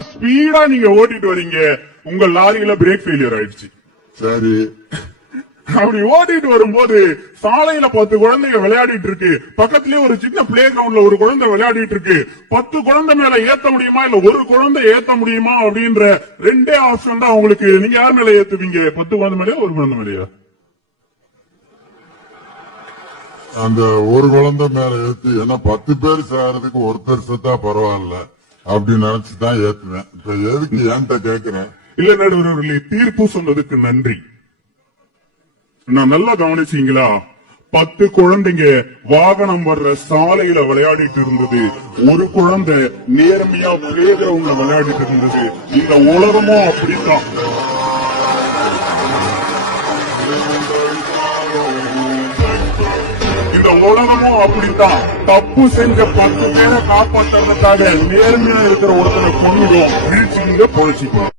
Speedo நீங்க ஓட்டிட்டு வரீங்க, உங்க லாரியில பிரேக் ஃபெயிலியர் ஆயிடுச்சு. சரி, அப்படி ஓட்டிட்டு வரும்போது சாலையில 10 குழந்தைங்க விளையாடிட்டு இருக்கு, பக்கத்துலயே ஒரு சின்ன பிளே கிரவுண்ட்ல ஒரு குழந்தை விளையாடிட்டு இருக்கு. 10 குழந்தை மேல ஏத்த முடியுமா இல்ல ஒரு குழந்தை ஏத்த முடியுமா அப்படின்ற ரெண்டே ஆப்ஷன் தான் உங்களுக்கு. நீங்க யார் மேல ஏத்துவீங்க? 10 குழந்தை மேலயா ஒரு குழந்தை மேலயா? அந்த ஒரு குழந்தை மேல ஏத்து. ஏன்னா 10 பேர் சேரதுக்கு ஒருத்தர் செத்தா பரவாயில்ல அப்படின்னு நினைச்சுதான் ஏத்துவேன். இப்ப எதுக்கு ஏன்ட்ட கேக்குறேன்? இல்ல நடுவர்களே, தீர்ப்பு சொன்னதுக்கு நன்றி. நான் நல்லா கவனிச்சீங்களா? 10 குழந்தைங்க வாகனம் வர்ற சாலையில விளையாடிட்டு இருந்தது, ஒரு குழந்தை நேர்மையா பிளே கிரவுண்ட்ல விளையாடிட்டு இருந்தது. இந்த உலகமும் அப்படித்தான். இந்த உலகமும் அப்படித்தான். தப்பு செஞ்ச 10 பேரை காப்பாற்றுறதுக்காக நேர்மையா இருக்கிற ஒருத்தனை கொண்டுடும், வீழ்ச்சிங்க பொழைச்சிக்கும்.